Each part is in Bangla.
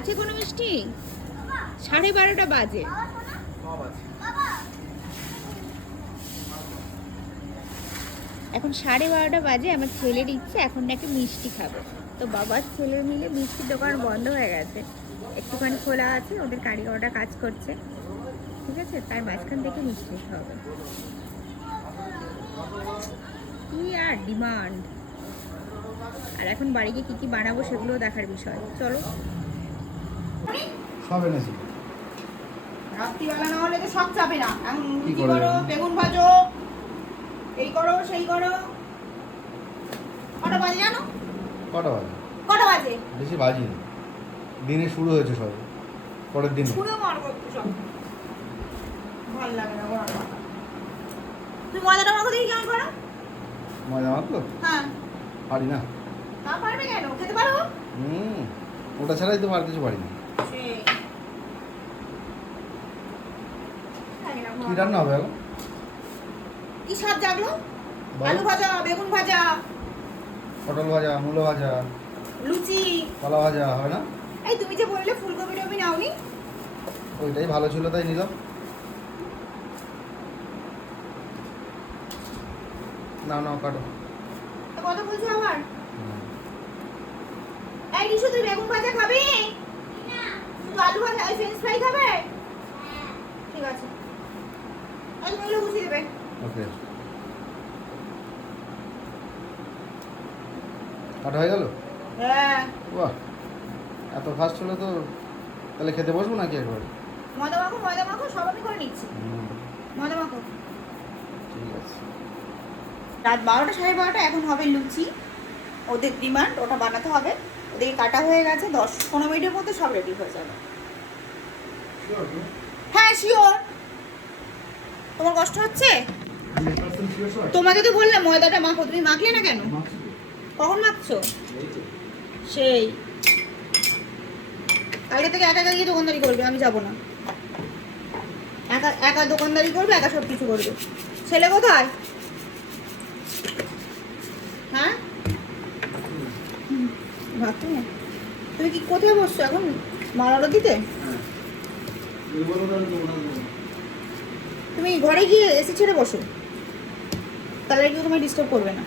আছে কোনো মিষ্টি? সাড়ে বারোটা বাজে। এখন সাড়ে বারোটা বাজে, আমার ছেলের ইচ্ছে, এখন নাকি মিষ্টি খাবে। তো বাবার ছেলে মিলে মিষ্টির দোকান বন্ধ হয়ে গেছে। একটুখানি খোলা আছে, ওদের কারিগরটা কাজ করছে। ঠিক আছে? তাই মাঝখান থেকে মিষ্টি খাবে। কি আর ডিমান্ড? আর এখন বাড়ি গিয়ে কী কী বানাবো সেগুলোও দেখার বিষয়। চলো। সব এনেছি। রাত্রিবেলা না হলে তো সব যাবে না। এখন রুটি করো বেগুন ভাজো এই করো সেই করো। কটা বাজে জানো? কটা বাজে? কটা বাজে? বেশি বাজি না। দিনে শুরু হয়েছে সব। পরের দিন। ছুঁড়ে মারবো সব। ভালো লাগে না ওরা তুমি মজাটা মাখো দেখি কেমন করো মজা মারলো হ্যাঁ। পারি না। তা পারবে কেন? খেতে পারো? হুম ওটা ছাড়াই তো আর কিছু পারি না সেই লাগে না, কি রান্না হবে এখন? কি স্বাদ জাগলো? আলু ভাজা বেগুন ভাজা। পটল ভাজা মূলো ভাজা লুচি। কলা ভাজা হবে না? এই তুমি যে বললে ফুলকপি টপি নাওনি। ওইটাই ভালো ছিল তাই নিলাম। না না কাটো। তো কথা বলছো আমার? এই রিশু তুই বেগুন ভাজা খাবি? শুধু আলু ভাজা ওই ফ্রেঞ্চ ফ্রাই খাবে? ঠিক আছে। দেবে ওকে কাটা হয়ে গেল হ্যাঁ বাহ এত ফাস্ট হলে তো তাহলে খেতে বসবো নাকি একবার ময়দা মাখো ময়দা মাখো সব আমি করে নিচ্ছি। ময়দা মাখো। ঠিক আছে। রাত বারোটা সাড়ে বারোটা এখন হবে লুচি। ওদের ডিমান্ড ওটা বানাতে হবে। ওদিকে কাটা হয়ে গেছে দশ পনেরো মিনিটের মধ্যে সব রেডি হয়ে যাবে। হ্যাঁ শিওর তোমার কষ্ট হচ্ছে? তোমাকে তো বললাম, ময়দাটা মাখো তুমি মাখলে না কেন? কখন মাখছো? সেই। কালকে থেকে একা একা গিয়ে দোকানদারি করবে, আমি যাব না। একা একা দোকানদারি করবে, একা সব কিছু করবে। ছেলে কোথায়? হ্যাঁ? বাথরুমে? তুমি কি কোথায় বসছো এখন? মালারো দিতে? তুমি ঘরে গিয়ে এসি ছেড়ে বসো। তাহলে কেউ তোমায় ডিস্টার্ব করবে না।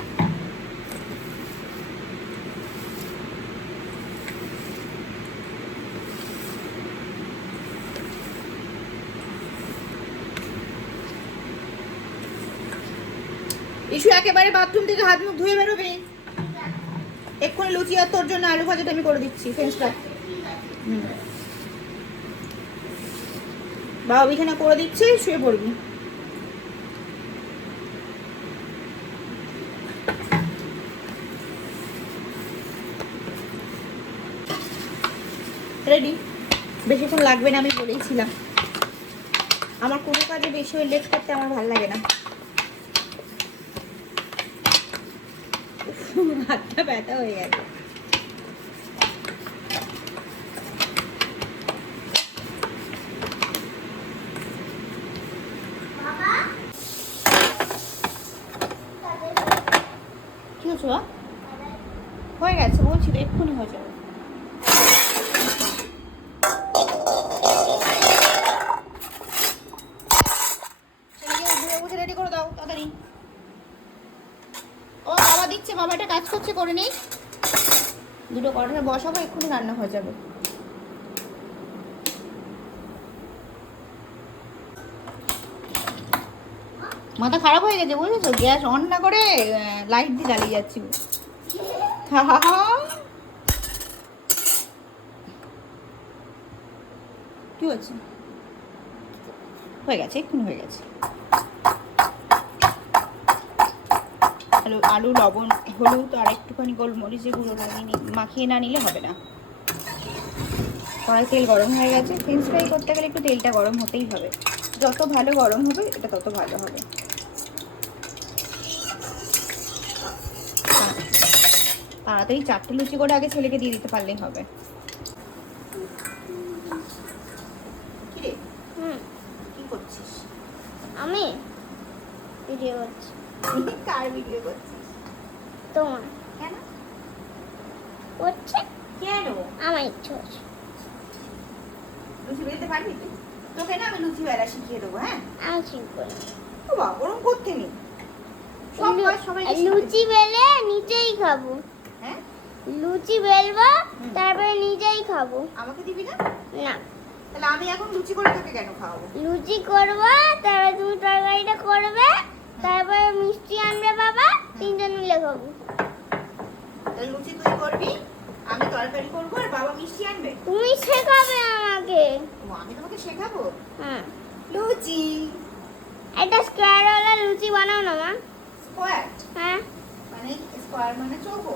ইস্যু একেবারে বাথরুম থেকে হাত মুখ ধুয়ে বেরোবে। এক্ষুনি লুচি আর তোর জন্য আলু ভাজাটা আমি করে দিচ্ছি ফ্রেঞ্চ ফ্রাই বাবা এখানে করে দিচ্ছে, শুয়ে পড়বি। রেডি বেশিক্ষণ লাগবে না, আমি বলেইছিলাম আমার কোনো কাজে বেশি ওই লেট করতে আমার ভালো লাগে না। হাতটা ব্যথা হয়ে গেছে। কি হয়ে গেছে, বলছি তো এক্ষুনি হয়ে যাবে। রেডি করে দাও, তাড়াতাড়ি। ও বাবা দিচ্ছে, বাবা এটা কাজ করছে, করে নেই দুটো কড়াই বসাবো, এক্ষুনি রান্না হয়ে যাবে। মাথা খারাপ হয়ে গেছে বুঝেছ? গ্যাস অন না করে লাইট দিয়ে জ্বালিয়ে যাচ্ছি। হা হা হা। কি হচ্ছে? হয়ে গেছে, এক্ষুনি হয়ে গেছে। আলু আলু, লবণ, হলুদ, আর একটুখানি গোলমরিচে গুঁড়ো লাগিয়ে মাখিয়ে না নিলে হবে না। কড়াই তেল গরম হয়ে গেছে। ফ্রেঞ্চ ফ্রাই করতে গেলে একটু তেলটা গরম হতেই হবে। যত ভালো গরম হবে, এটা তত ভালো হবে। তাড়াতাড়ি চারটে লুচি করে আগে ছেলেকে দিয়ে দিতে পারলেই হবে। কি রে হুম। কি করছিস? আমি ভিডিও করছি। কার ভিডিও করছিস? তোমার। কেন? করছে? কেন? আমার ইচ্ছে হচ্ছে লুচি বেলতে পারবি তুই? তোকে না আমি লুচি বেলা শিখিয়ে দেবো হ্যাঁ? আমি শিখব। ও বাবা ওরম করতে নেই। সব সবাই লুচি বেলে নিজেই খাব। লুচি বেলবো। তারপরে নিজেই খাব। আমাকে দিবি না? না। তাহলে আমি এখন লুচি করে তোকে কেন খাওয়াবো? লুচি করব তারপরে তুমি তরকারিটা করবে তারপরে মিষ্টি আনবে বাবা তিনজন মিলে খাব। তাহলে লুচি তুই করবি আমি তরকারি করব আর বাবা মিষ্টি আনবে? তুমি শেখাবে আমাকে। আমি তোমাকে শেখাবো? হ্যাঁ। লুচি। এটা একটা স্কোয়ারওয়ালা লুচি বানাও না মা। স্কোয়ার হ্যাঁ। মানে স্কোয়ার মানে চৌকো।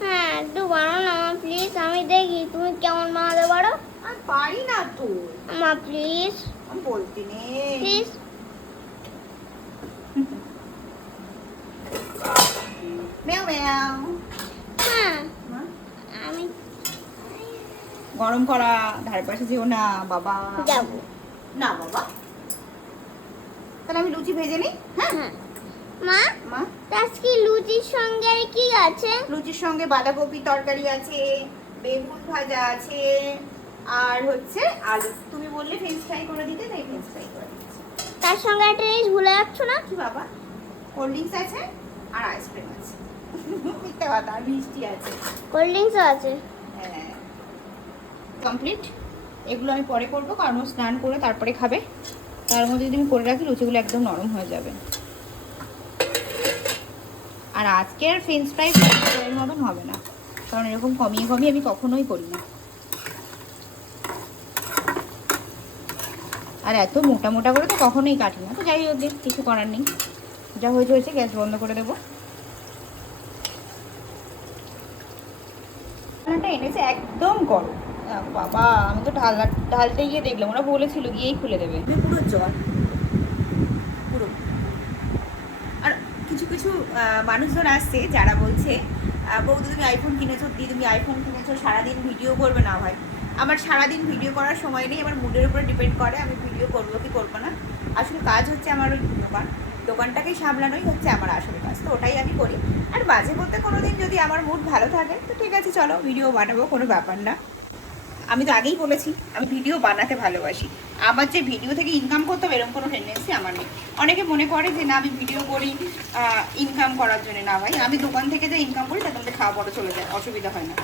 হ্যাঁ একটু বানাও না মা প্লিজ আমি দেখি তুমি কেমন বানাতে পারো? আর পারি না তো। মা প্লিজ আমি বলতে নেই। প্লিজ মেও মেও। হ্যাঁ আমি গরম করা ধারে পাশে যেও না বাবা। যাব। না বাবা। তাহলে আমি লুচি ভেজে নিই হ্যাঁ? হ্যাঁ। মা মা? আজকে লুচির সঙ্গে কি আছে? লুচির সঙ্গে বাঁধাকপি তরকারি আছে বেগুন ভাজা আছে আর হচ্ছে আলু। তুমি বললে ফ্রেঞ্চ ফ্রাই করে দিতে তাই ফ্রেঞ্চ ফ্রাই করে দিচ্ছি। তার সঙ্গে একটা জিনিস ভুলে যাচ্ছ না? কি বাবা? কোল্ড ড্রিঙ্কস আছে আর আইসক্রিম আছে। মিথ্যে কথা আর মিষ্টি আছে। কোল্ড ড্রিঙ্কসও আছে? হ্যাঁ। কমপ্লিট এগুলো আমি পরে করব কারণ স্নান করে তারপরে খাবে। তার মধ্যে যদি আমি করে রাখি লুচিগুলো একদম নরম হয়ে যাবে। আর আজকের ফ্রেঞ্চ ফ্রাই মতন হবে না। কারণ এরকম কমিয়ে কমিয়ে আমি কখনোই করি না আর এত মোটা মোটা করে তো কখনোই কাটি না তো যাই হোক কিছু করার নেই। যা হয়েছে হয়েছে, গ্যাস বন্ধ করে দেবো। এনেছে একদম গরম। বাবা, আমি তো ঢাল ঢালতে গিয়ে দেখলাম, ওরা বলেছিল গিয়েই খুলে দেবে। পুরো জল পুরো আর কিছু কিছু আহ, মানুষজন আসছে যারা বলছে বৌদি তুমি আইফোন কিনেছো দি তুমি আইফোন কিনেছো, সারাদিন ভিডিও করবে না ভাই। আমার সারাদিন ভিডিও করার সময় নেই, আমার মুডের উপরে ডিপেন্ড করে, আমি ভিডিও করব কি করব না। আসলে কাজ হচ্ছে আমার ওই দোকান। দোকানটাকেই সামলানোই হচ্ছে আমার আসলে কাজ, তো ওটাই আমি করি। আর মাঝে মধ্যে কোনো দিন যদি আমার মুড ভালো থাকে, তো ঠিক আছে, চলো ভিডিও বানাবো, কোনো ব্যাপার না। আমি তো আগেই বলেছি, আমি ভিডিও বানাতে ভালোবাসি। আমার যে ভিডিও থেকে ইনকাম করতে হবে এরকম কোনো টেন্ডেন্সি আমার নেই। অনেকে মনে করে যে, না, আমি ভিডিও করি ইনকাম করার জন্য। না ভাই, আমি দোকান থেকে যে ইনকাম করি, তাতে আমাদের খাওয়া পরে চলে যায়, অসুবিধা হয় না।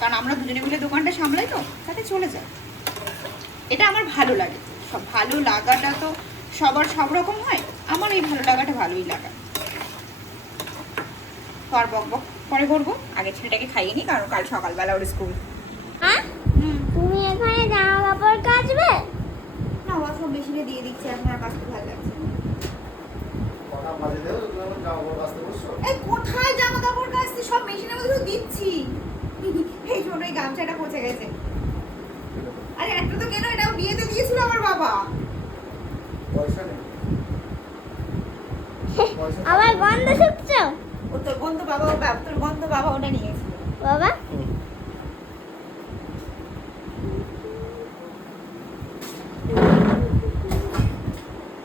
কারণ আমরা দুজনে মিলে দোকানটা সামলাই তো, তাতে চলে যায়। এটা আমার ভালো লাগে। সব ভালো লাগাটা তো সবার সব রকম হয়, আমার এই ভালো লাগাটা ভালোই লাগা। তো আর বক বক, পরে করব। আগে ছেলেটাকে খাইয়ে নিই কারণ কাল সকালবেলা ওর স্কুল। হ্যাঁ? হুম তুমি এখানে জামা কাপড় কাচবে? না ওয়াশরুম মেশিনে দিয়ে দিচ্ছি এখন আর কাচতে ভালো লাগছে কাচতে এই কোথায় জামা কাপড় কাচছি? সব মেশিনের মধ্যে তো দিচ্ছি। এই জন্য এই গামছাটা পচে গেছে। আরে একটা তো কেন? এটাও বিয়েতে দিয়েছিল আমার বাবা। পয়সা নেই। আবার গন্ধ শুকছো? ও তোর গন্ধ বাবা ও বাবা তোর গন্ধ বাবা ওটা নিয়েছিল। বাবা হুম।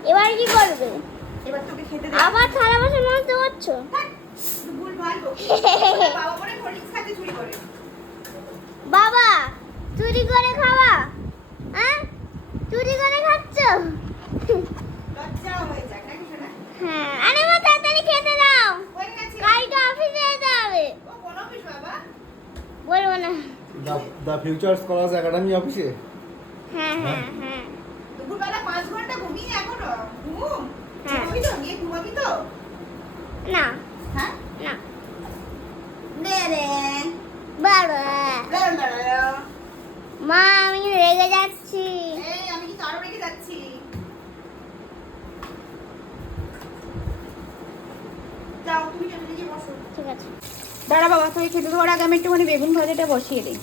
এবার কি এবার তোকে খেতে দে আবার থালা বাসন মাজতে পারছ ভুল ভালো বাবা মনে হলিক্স খাতে চুরি করে। বাবা চুরি করে খাওয়া? হ্যাঁ? চুরি করে খাচ্ছ? লজ্জা হয়ে যাক নাকি শোনা। হ্যাঁ আরে মা তাড়াতাড়ি খেতে দাও। কালকে অফিসে যেতে হবে। কোন অফিস বাবা? বলব না। দ্য ফিউচার স্কলার্স একাডেমি অফিসে হ্যাঁ হ্যাঁ হ্যাঁ দুপুরবেলা পাঁচ ঘণ্টা ঘুমিয়ে এখনও ঘুম হ্যাঁ। ঘুমাবি তো গিয়ে ঘুমাবি তো না হ্যাঁ না দে রে বাবা দাঁড়াও, দাঁড়াও। মা আমি রেগে যাচ্ছি। এই আমি কিন্তু আরও রেখে যাচ্ছি। যাও তুমি চলে গিয়ে বসো। ঠিক আছে। দাঁড়া বাবা তুই খেতে দেওয়ার আগে আমি একটুখানি বেগুন ভাজাটা বসিয়ে দিই।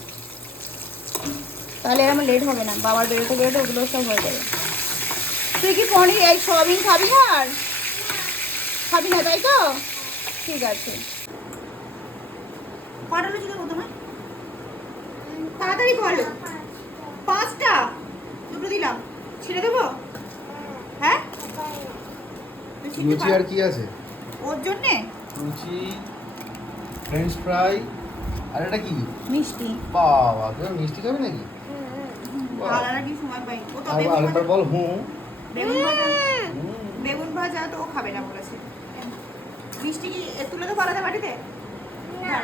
তাহলে আমার লেট হবে না। বাবার বেরোতে বেরোতে ওগুলো সব হয়ে যাবে। তুই কি পনির এই সয়াবিন খাবি না আর? খাবি না তাই তো? ঠিক আছে। কটা লুচি দেবো তোমায়? তাড়াতাড়ি বলো পাঁচটা দুটো দিলাম ছেড়ে দেবো? হ্যাঁ? লুচি আর কি আছে? ওর জন্যে? লুচি ফ্রেঞ্চ ফ্রাই আর এটা কি? মিষ্টি। বাবা তুমি মিষ্টি খাবে নাকি? হুম। আর আর কি সময় পাই। ও তো বেগুন আরেকবার ভাজা। বল হুঁ বেগুন ভাজা? বেগুন ভাজা তো ও খাবে না বলেছে। মিষ্টি কি তুলে তো আলাদা বাটিতে? না।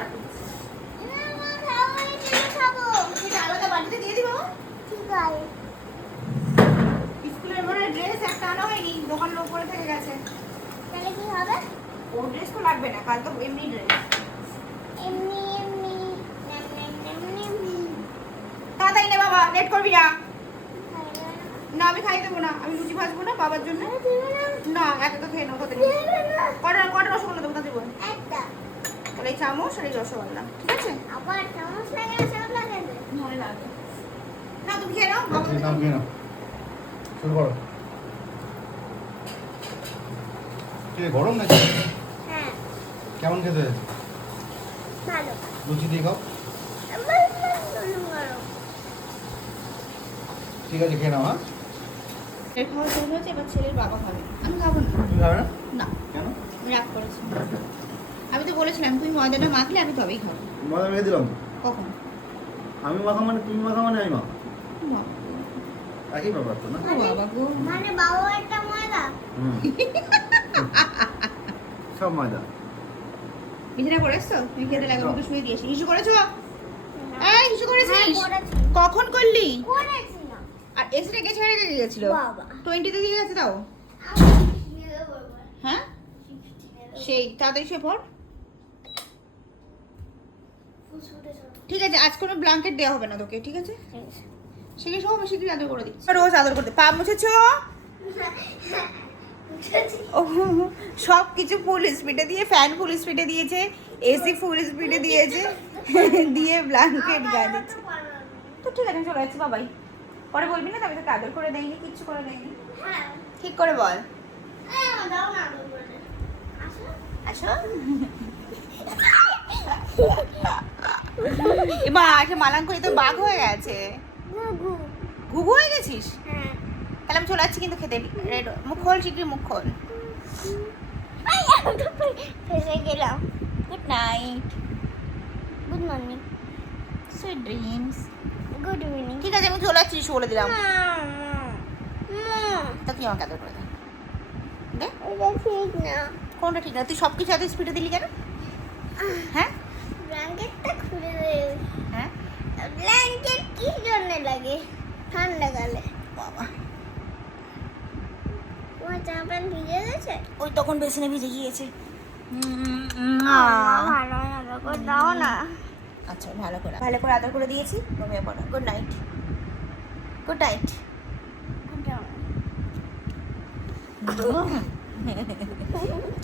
আলাদা বাটিতে দিয়ে দিবো? ঠিক আছে। স্কুলের ড্রেস একটা আনা হয়নি দোকান লোক করে থেকে গেছে তাহলে কি হবে? ওর ড্রেস তো লাগবে না কাল তো এমনি ড্রেস এমনি, এমনি, নেম, নেম, নেম, নেম। তাড়াতাড়ি নে বাবা লেট করবি না না। না আমি খাই দেবো না আমি লুচি ভাজবো না বাবার জন্য না। না এত তো খেয়ে নাও তাড়াতাড়ি কটা কটা রসগোল্লা দেবো তা দেবো একটা। তাহলে এই চামচ আর এই রসগোল্লা ঠিক আছে আবার চামচ লাগে না, সব লাগে না। না তুমি খেয়ে নাও বাবা আচ্ছা, খেয়ে নাও শুরু করো আছে, গরম নাকি? হ্যাঁ, কেমন খেতে হয়েছে? ভালো। লুচি দিয়ে খাও। ঠিক আছে খেয়ে নাও হ্যাঁ? এর খাওয়া শেষ হয়েছে এবার ছেলের বাবা খাবে। আমি খাব না। তুমি খাবে না? না। কেন? আমি রাগ করেছি। আমি তো বলেছিলাম তুমি ময়দাটা মাখলে আমি তবেই খাব। মজা মেখে দিলাম? কখন? আমি মাখা মানে তুমি মাখা মানে আমি মাখা। মা, একই ব্যাপার তো না? ও বাবা গো। মানে বাবা একটা ময়দা। হুম। সব মজা বিছানা করে এসছো? তুমি খেতে লাগে আমাকে শুয়ে দিয়েছি। হিসু করেছ? এই হিসু করেছিস? হ্যাঁ, কখন করলি? করেছি না। আর এসিটা কে ছেড়ে রেখে গেছিল। টোয়েন্টিতে দিয়ে গেছে তাও। হ্যাঁ। সেই তাড়াতাড়ি শুয়ে পড়। ঠিক আছে আজ কোনো ব্ল্যাঙ্কেট দেওয়া হবে না তোকে ঠিক আছে? ঠিক আছে। সব শিখে আদর করে দিই রোজ আদর করতে পা মুছেছো? ও সব কিছু ফুল স্পিডে দিয়ে ফ্যান ফুল স্পিডে দিয়েছে এসি ফুল স্পিডে দিয়েছে দিয়ে ব্ল্যাঙ্কেট গায়ে দিচ্ছে তো ঠিক আছে চলে যাচ্ছি বাবাই পরে বলবি না তো আমি তোকে আদর করে দেয়নি কিচ্ছু করে দেয়নি। ঠিক করে বল আসো। এবার একটা মালাং করে তো বাঘ হয়ে গেছে ঘুঘু হয়ে গেছিস হ্যাঁ। তাহলে আমি চলে যাচ্ছি কিন্তু খেতে। রেড মুখ খোল শিগগিরি মুখ খোল। ফেসে গেলাম। Good night good morning sweet dreams good evening ঠিক আছে আমি চলে যাচ্ছি বলে দিলাম। তা কি আমাকে আদর করে দে? ঠিক না। কোনটা ঠিক না? তুই সব কিছু এত স্পিডে দিলি কেন? হ্যাঁ? ব্ল্যাঙ্কেটটা খুলে দে। হ্যাঁ? ব্ল্যাঙ্কেট কি জন্য লাগে? ঠান্ডা কালে। বাবা। তোমার জামা প্যান্ট ভিজে গেছে? ওই তখন বেসিনে ভিজে গিয়েছে। ভালো করে দাও না। আচ্ছা ভালো করে ভালো করে আদর করে দিয়েছি। ঘুমিয়ে পড়ো। গুড নাইট গুড নাইট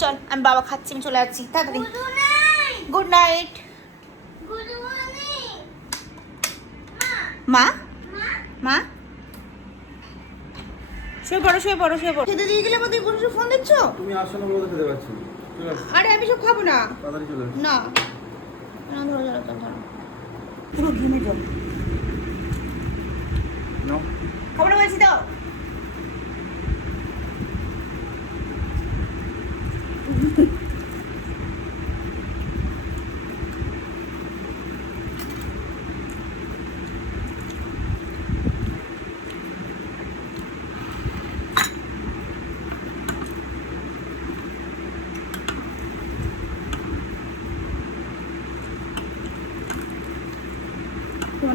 চল আমি বাবা খাচ্ছি আমি চলে যাচ্ছি। তাড়াতাড়ি। গুড নাইট মা? মা? শুয়ে পড়ো শুয়ে পড়ো শুয়ে পড়ো। খেতে দিয়ে গেলে আমাদের বসে ফোন দিচ্ছ তুমি আসো না বলে খেতে পাচ্ছি আরে আমি সব খাব না। তাড়াতাড়ি চলে না। না ধরো ধরো ধরো পুরো ঘেমে যাও। নাও। খাবার বলছি দাও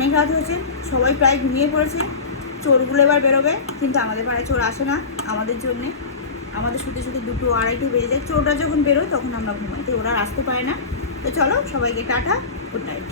অনেক রাত হয়েছে, সবাই প্রায় ঘুমিয়ে পড়েছে, চোরগুলো এবার বেরোবে, কিন্তু আমাদের পাড়ায় চোর আসে না, আমাদের জন্যে। আমাদের শুতে শুতে দুটো আড়াইটু বেজে যায়, চোররা যখন বেরোয় তখন আমরা ঘুমাই, তো ওরা আসতে পারে না। তো চলো সবাইকে টাটা গুড নাইট